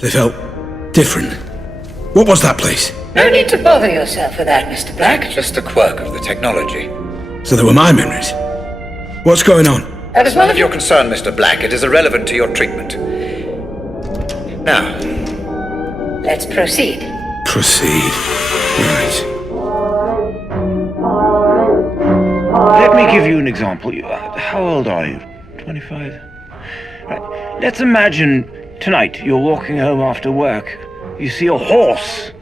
They felt different. What was that place? No need to bother yourself with that, Mr. Black. Just a quirk of the technology. So they were my memories. What's going on? That is None of your concern, Mr. Black. It is irrelevant to your treatment. Now, Let's proceed. Proceed. Right. Let me give you an example. How old are you? 25? Right. Let's imagine tonight you're walking home after work. You see a horse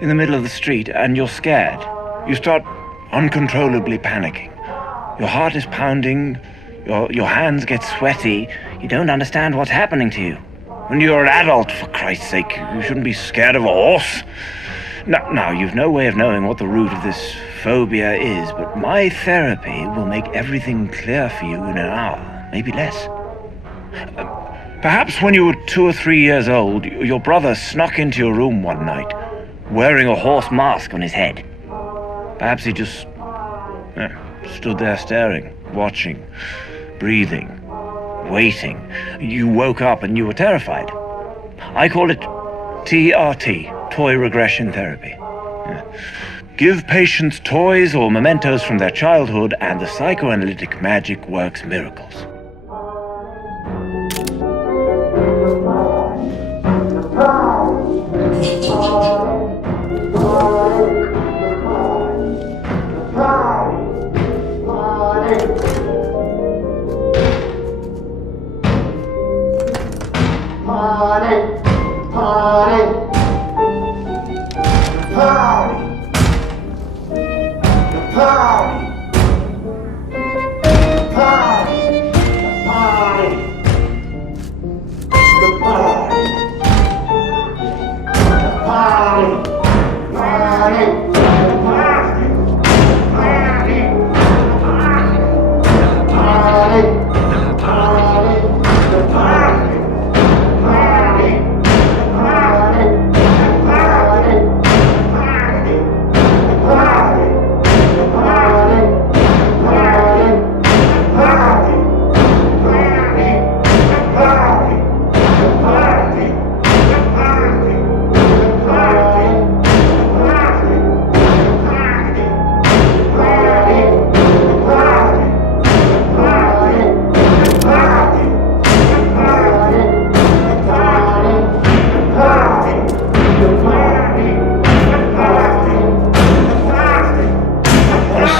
in the middle of the street and you're scared. You start uncontrollably panicking. Your heart is pounding, your hands get sweaty. You don't understand what's happening to you. When you're an adult, for Christ's sake, you shouldn't be scared of a horse. Now, you've no way of knowing what the root of this phobia is, but my therapy will make everything clear for you in an hour, maybe less. Perhaps when you were 2 or 3 years old, your brother snuck into your room one night, wearing a horse mask on his head. Perhaps he just stood there staring, watching, breathing, waiting. You woke up and you were terrified. I call it TRT, toy regression therapy. Give patients toys or mementos from their childhood and the psychoanalytic magic works miracles.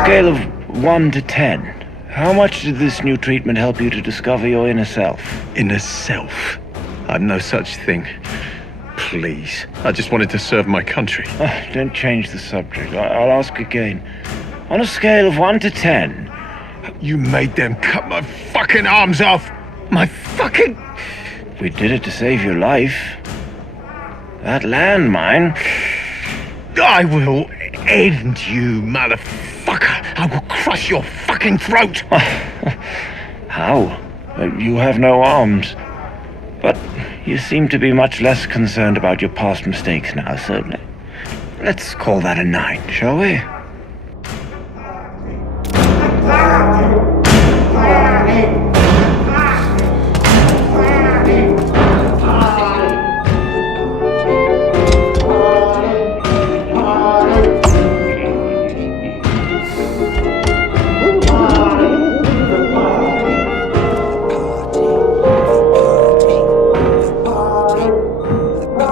Scale of 1 to 10, how much did this new treatment help you to discover your inner self? Inner self? I'm no such thing. Please. I just wanted to serve my country. Don't change the subject. I'll ask again. On a scale of 1 to 10... You made them cut my fucking arms off! My fucking... We did it to save your life. That landmine... I will end you, motherfucker! I will crush your fucking throat! How? You have no arms. But you seem to be much less concerned about your past mistakes now, so let's call that a 9, shall we?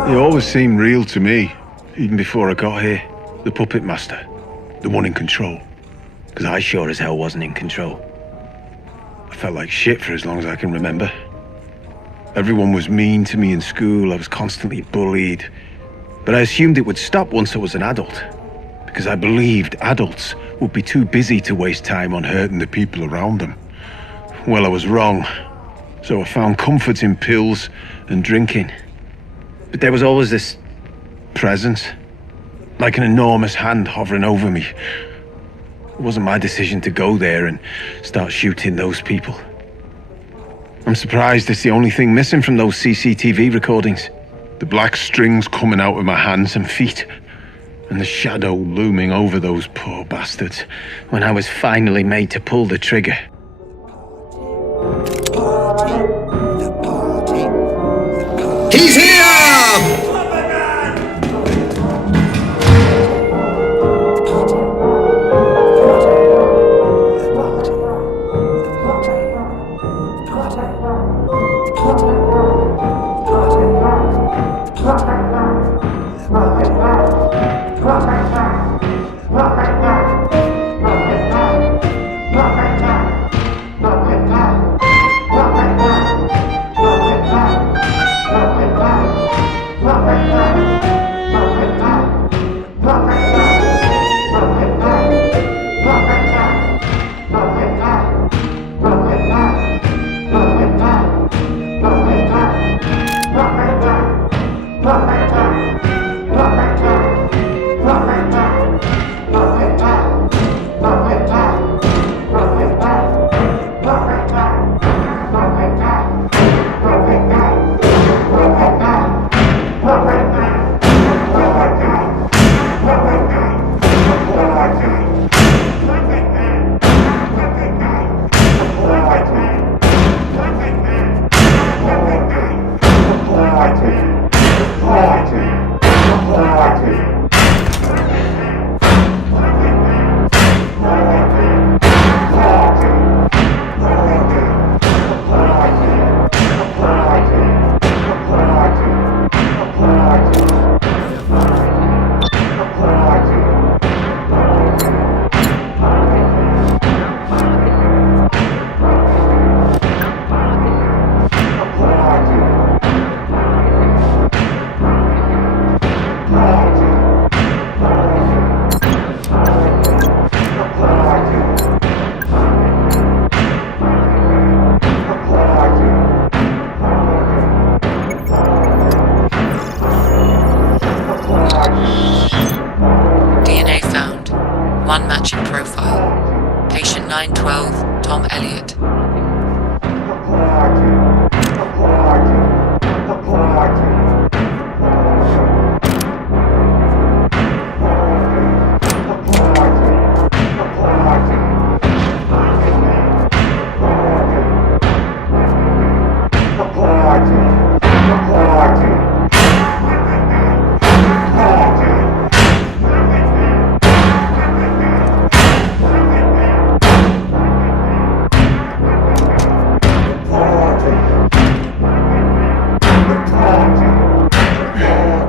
He always seemed real to me, even before I got here. The puppet master, the one in control. Because I sure as hell wasn't in control. I felt like shit for as long as I can remember. Everyone was mean to me in school, I was constantly bullied. But I assumed it would stop once I was an adult. Because I believed adults would be too busy to waste time on hurting the people around them. Well, I was wrong. So I found comfort in pills and drinking. But there was always this presence, like an enormous hand hovering over me. It wasn't my decision to go there and start shooting those people. I'm surprised it's the only thing missing from those CCTV recordings. The black strings coming out of my hands and feet, and the shadow looming over those poor bastards when I was finally made to pull the trigger. He's here! 912, Tom Elliott.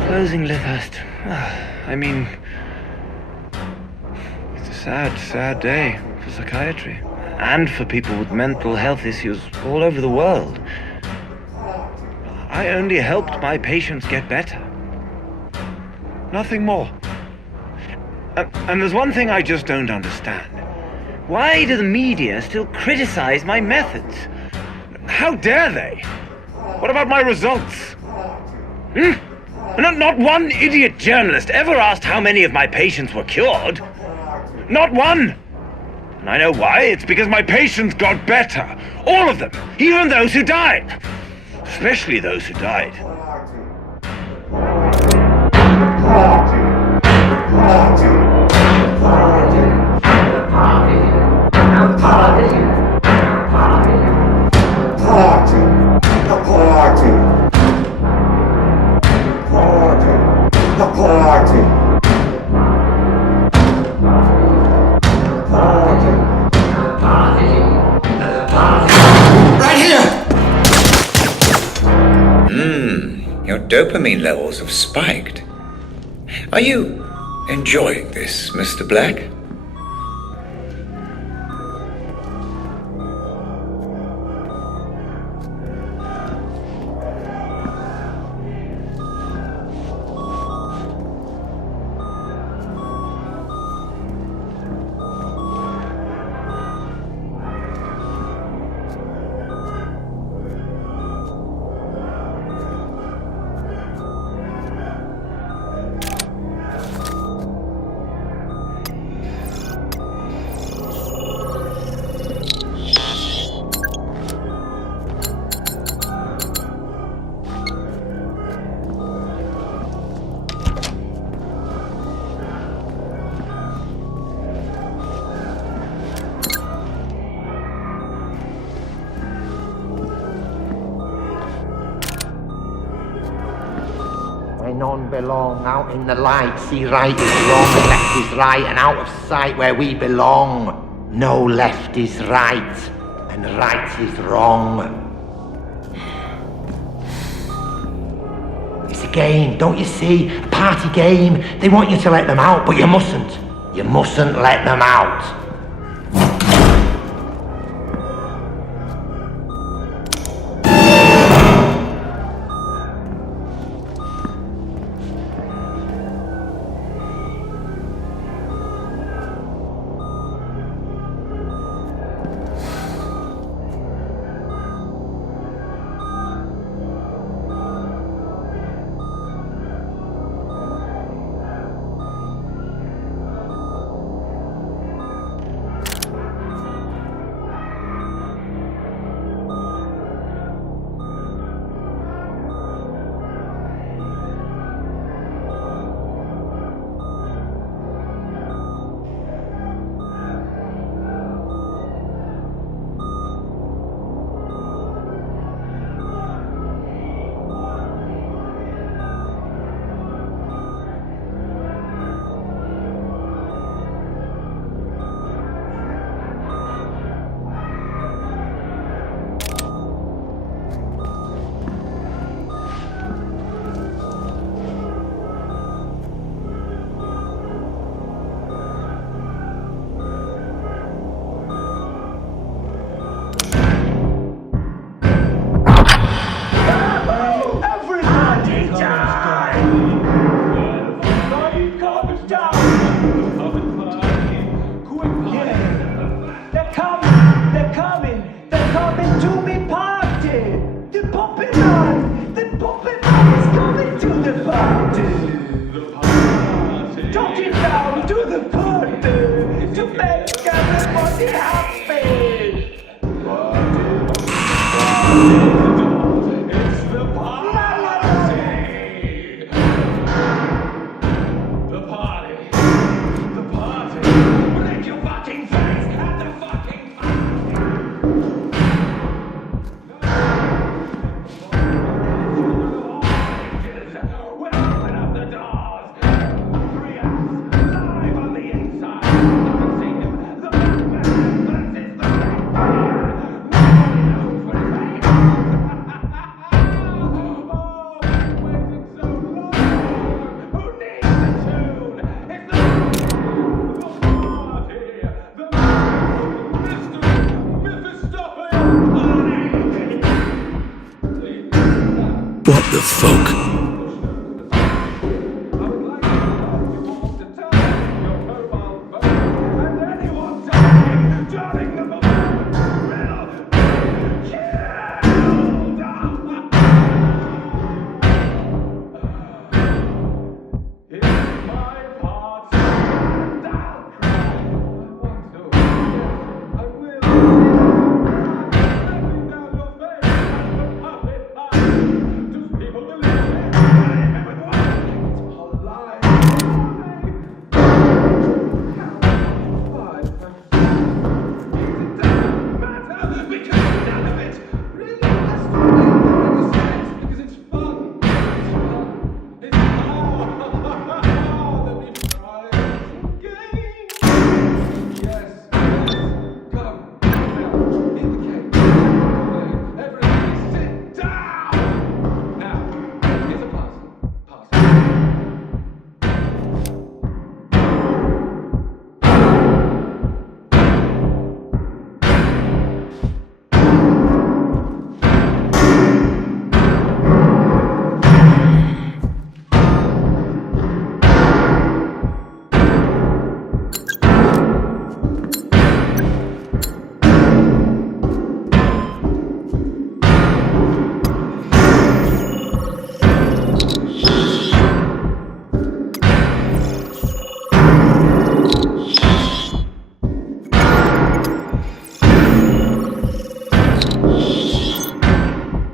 Closing Lythurst. I mean, it's a sad day for psychiatry and for people with mental health issues all over the world. I only helped my patients get better. Nothing more. And there's one thing I just don't understand. Why do the media still criticize my methods? How dare they? What about my results? Not one idiot journalist ever asked how many of my patients were cured. Not one! And I know why. It's because my patients got better. All of them. Even those who died. Especially those who died. Your dopamine levels have spiked. Are you enjoying this, Mr. Black? Where none belong, out in the light, see right is wrong and left is right, and out of sight where we belong. No left is right, and right is wrong. It's a game, don't you see? A party game. They want you to let them out, but you mustn't. You mustn't let them out. Talking down to the party to make everybody happy. the folk.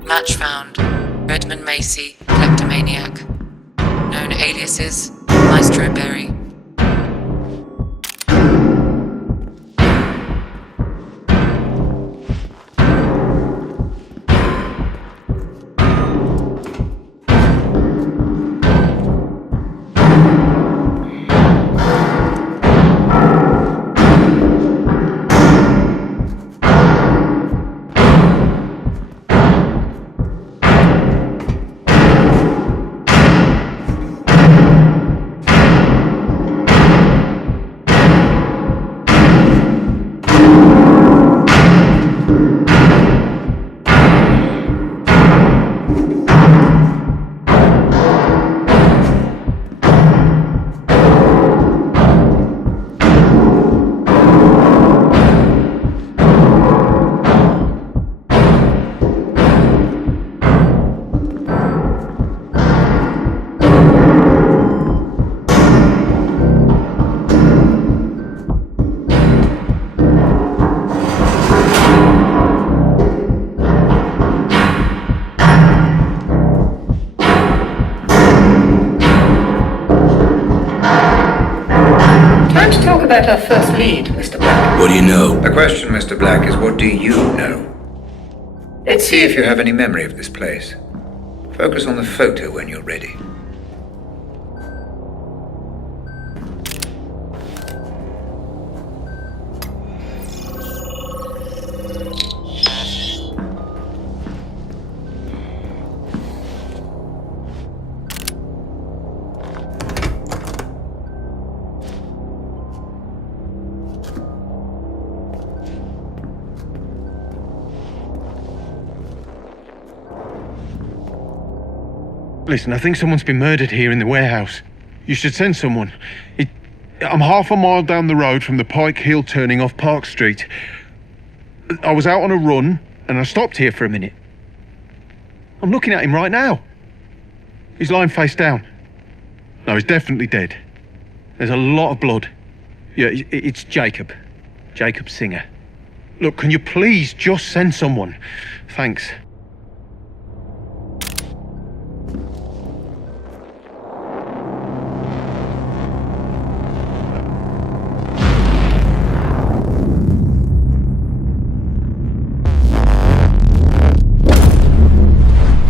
Match found. Redmond Macy, kleptomaniac. Known aliases, Maestro Berry. Time to talk about our first lead, Mr. Black. What do you know? The question, Mr. Black, is what do you know? Let's see if you have any memory of this place. Focus on the photo when you're ready. Listen, I think someone's been murdered here in the warehouse. You should send someone. I'm half a mile down the road from the Pike Hill turning off Park Street. I was out on a run, and I stopped here for a minute. I'm looking at him right now. He's lying face down. No, he's definitely dead. There's a lot of blood. Yeah, it's Jacob. Jacob Singer. Look, can you please just send someone? Thanks.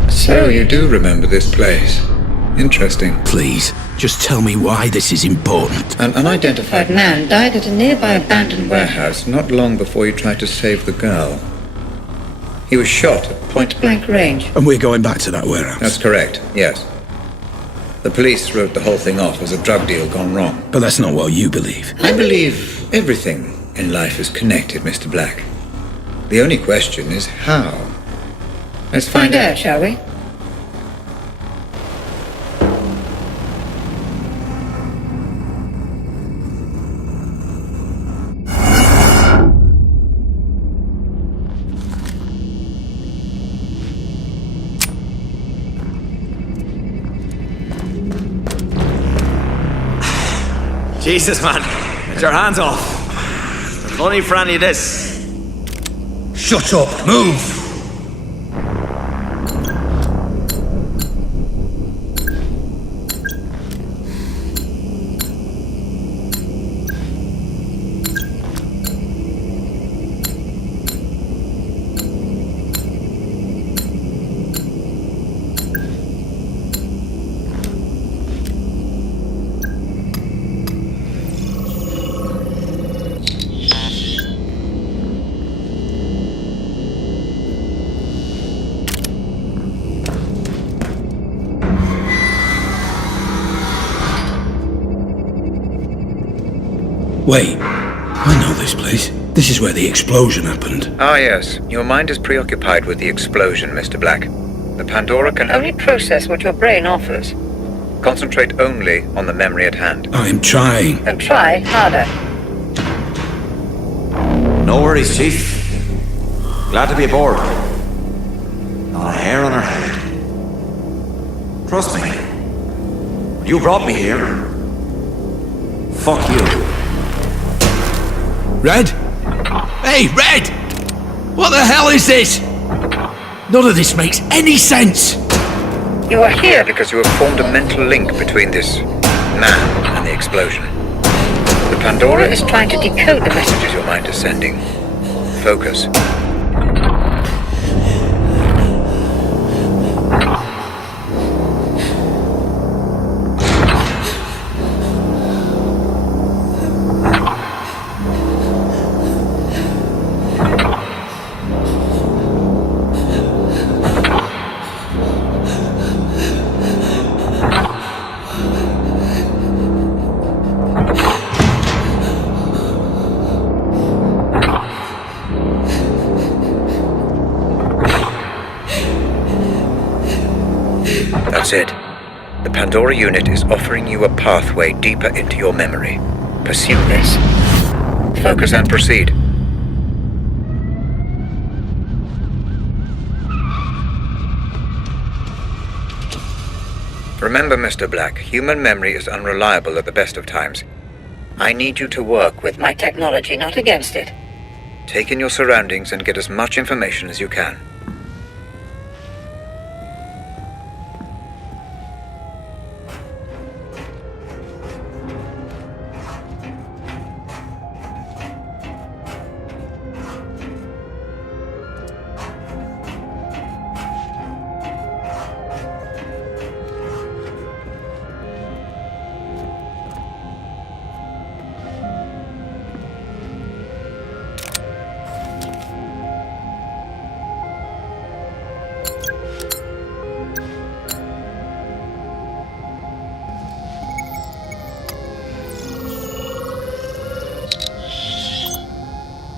So you do remember this place. Interesting. Please, just tell me why this is important. An unidentified man died at a nearby abandoned warehouse not long before you tried to save the girl. He was shot at point-blank range. And we're going back to that warehouse. That's correct, yes. The police wrote the whole thing off as a drug deal gone wrong. But that's not what you believe. I believe everything in life is connected, Mr. Black. The only question is how. Let's find out, shall we? Jesus, man. Get your hands off. There's no need for any of this. Shut up! Move! Wait, I know this place. This is where the explosion happened. Ah, yes. Your mind is preoccupied with the explosion, Mr. Black. The Pandora can only process what your brain offers. Concentrate only on the memory at hand. I'm trying. Then try harder. No worries, Chief. Glad to be aboard. Not a hair on her head. Trust me. You brought me here. Fuck you. Red? Hey, Red! What the hell is this? None of this makes any sense! You are here because you have formed a mental link between this man and the explosion. The Pandora is trying to decode the messages your mind is sending. Focus. That's it. The Pandora unit is offering you a pathway deeper into your memory. Pursue this. Focus and proceed. Remember, Mr. Black, human memory is unreliable at the best of times. I need you to work with my technology, not against it. Take in your surroundings and get as much information as you can.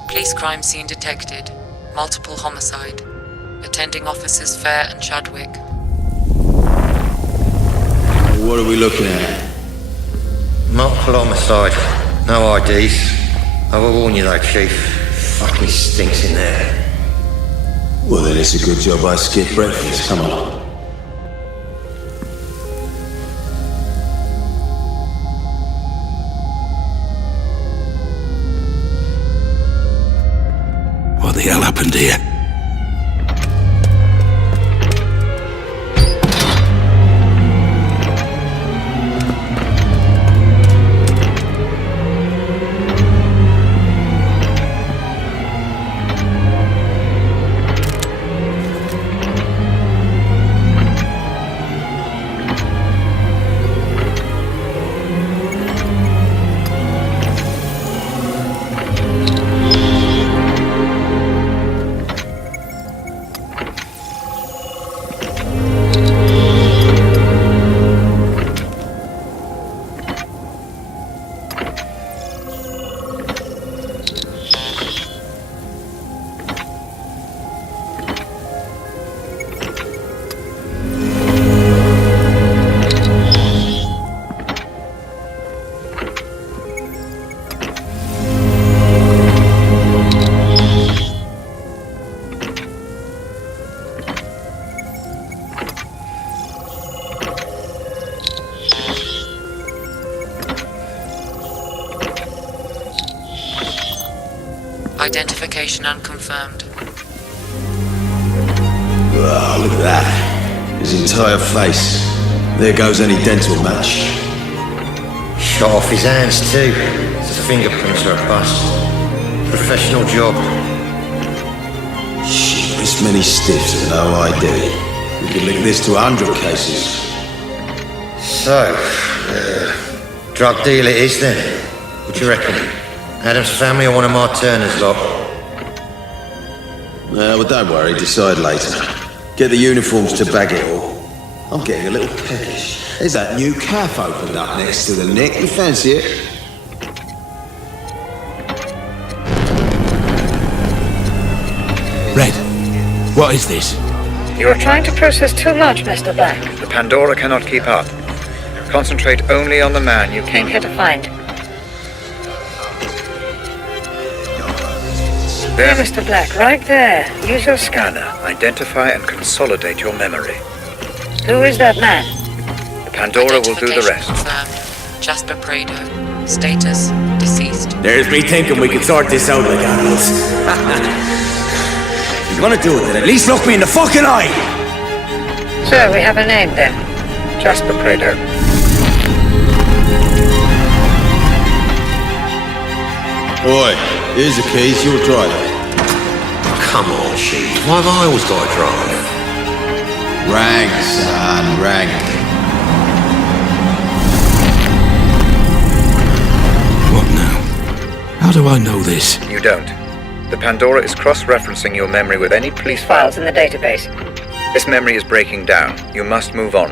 Police crime scene detected. Multiple homicide. Attending officers Fair and Chadwick. What are we looking at? Multiple homicide. No IDs. I will warn you though, Chief. Fucking stinks in there. Well, then it's a good job I skipped breakfast. Come on. What the hell happened here? Identification unconfirmed. Wow, look at that. His entire face. There goes any dental match. Shot off his hands too. The fingerprints are a bust. Professional job. Shit, this many stiffs have no idea. We could link this to 100 cases. So, drug deal it is then. What do you reckon? Adam's family or one of my Turner's lot? No, but don't worry, decide later. Get the uniforms to bag it all. I'm getting a little peckish. There's that new cafe opened up next to the Nick. You fancy it? Red, what is this? You are trying to process too much, Mr. Black. The Pandora cannot keep up. Concentrate only on the man you Came here to find. There, Mr. Black, right there. Use your scanner. Identify and consolidate your memory. Who is that man? The Pandora will do the rest. Confirmed. Jasper Prado. Status, deceased. There's me thinking we could sort this out like animals. If you're gonna do it, then at least look me in the fucking eye! So, we have a name then. Jasper Prado. Oi, here's the keys, you'll drive it. Come on, Chief. Why have I always got to drive? Rank, son, rank. What now? How do I know this? You don't. The Pandora is cross-referencing your memory with any police Files in the database. This memory is breaking down. You must move on.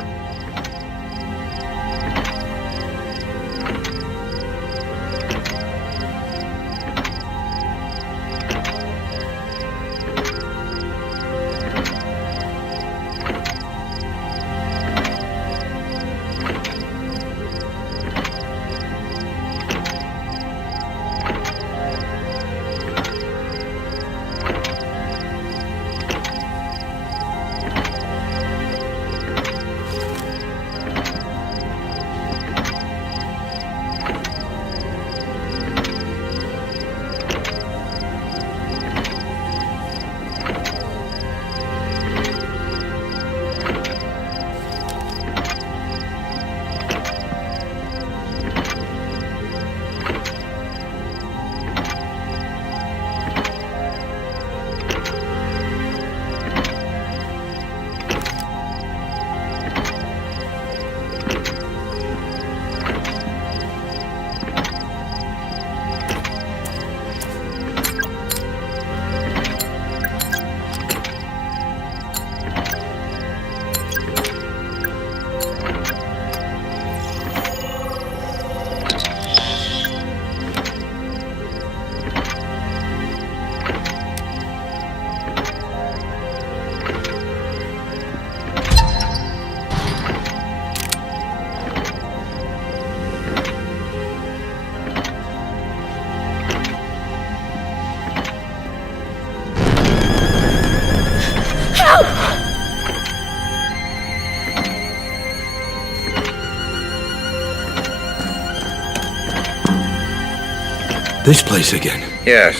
This place again. Yes.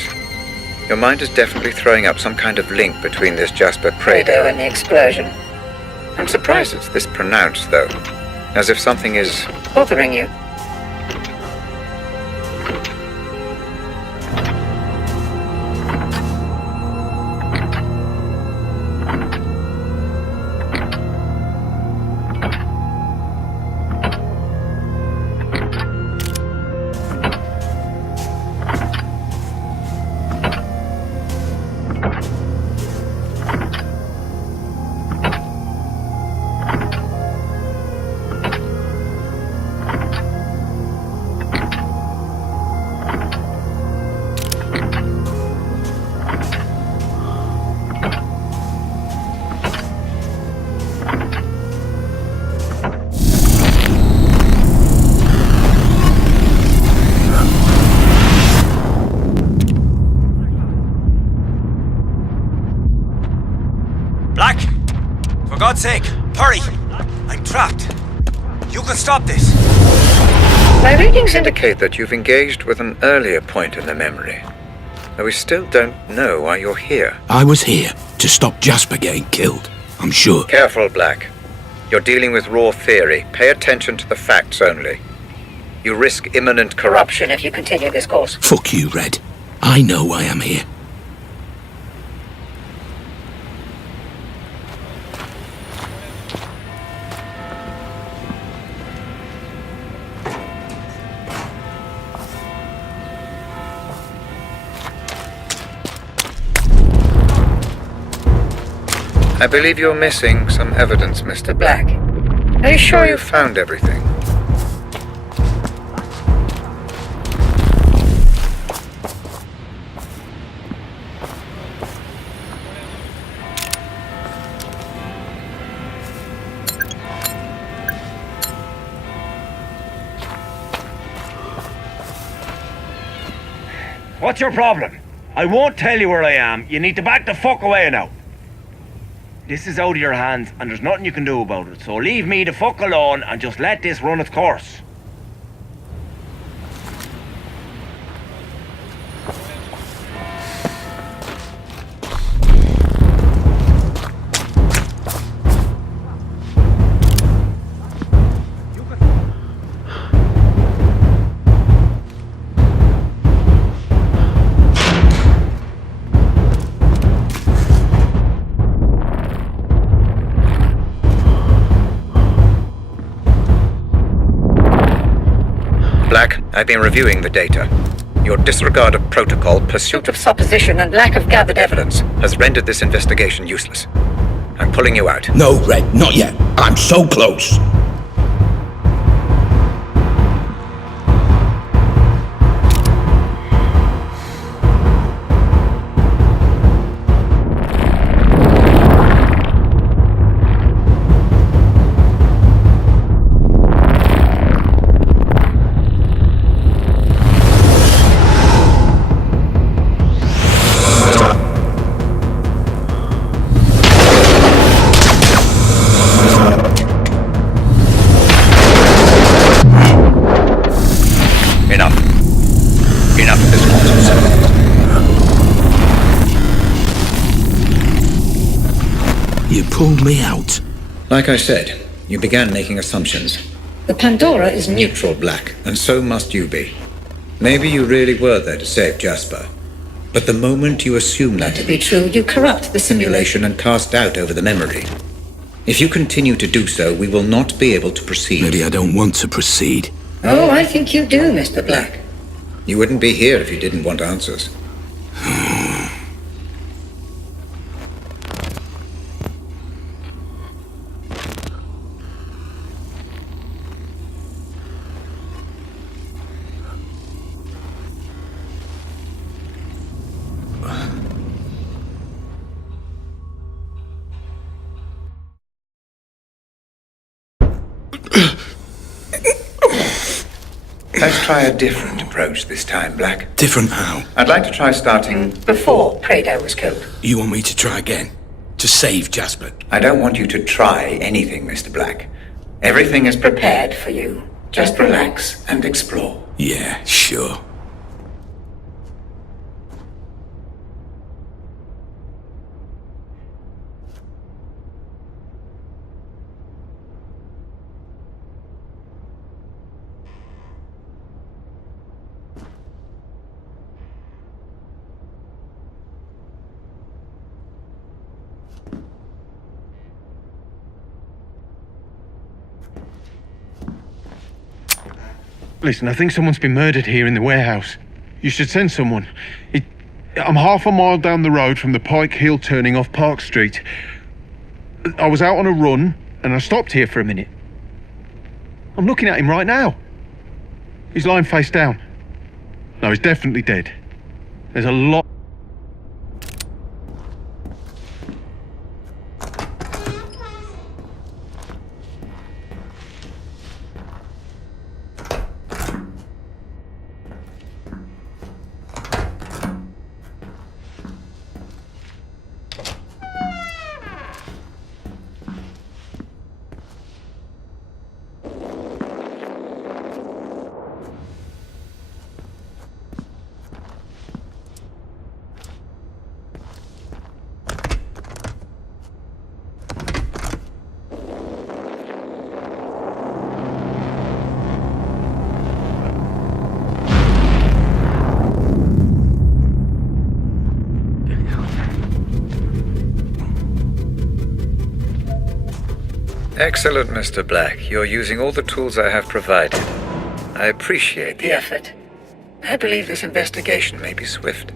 Your mind is definitely throwing up some kind of link between this Jasper Prado Prado and the explosion. I'm surprised it's this pronounced, though. As if something is... Bothering you. Black! For God's sake, hurry! I'm trapped. You can stop this. My readings indicate indicate that you've engaged with an earlier point in the memory. Though we still don't know why you're here. I was here to stop Jasper getting killed, I'm sure. Careful, Black. You're dealing with raw theory. Pay attention to the facts only. You risk imminent corruption If you continue this course. Fuck you, Red. I know why I'm here. I believe you're missing some evidence, Mr. Black. Are you sure You found everything. What's your problem? I won't tell you where I am. You need to back the fuck away now. This is out of your hands, and there's nothing you can do about it, so leave me the fuck alone and just let this run its course. Black, I've been reviewing the data. Your disregard of protocol, pursuit of supposition and lack of gathered evidence has rendered this investigation useless. I'm pulling you out. No, Red, not yet. I'm so close. Enough of this nonsense. You pulled me out. Like I said, you began making assumptions. The Pandora is Neutral, Black, and so must you be. Maybe you really were there to save Jasper. But the moment you assume that to be true, you corrupt the simulation. simulation and cast doubt over the memory. If you continue to do so, we will not be able to proceed. Maybe I don't want to proceed. Oh, I think you do, Mr. Black. You wouldn't be here if you didn't want answers. Let's try a different approach this time, Black. Different how? I'd like to try starting... Before Prado was killed. You want me to try again? To save Jasper? I don't want you to try anything, Mr. Black. Everything is prepared for you. Just relax and explore. Yeah, sure. Listen, I think someone's been murdered here in the warehouse. You should send someone. I'm half a mile down the road from the Pike Hill turning off Park Street. I was out on a run, and I stopped here for a minute. I'm looking at him right now. He's lying face down. No, he's definitely dead. There's a lot... Excellent, Mr. Black. You're using all the tools I have provided. I appreciate the effort. I believe this investigation may be swift.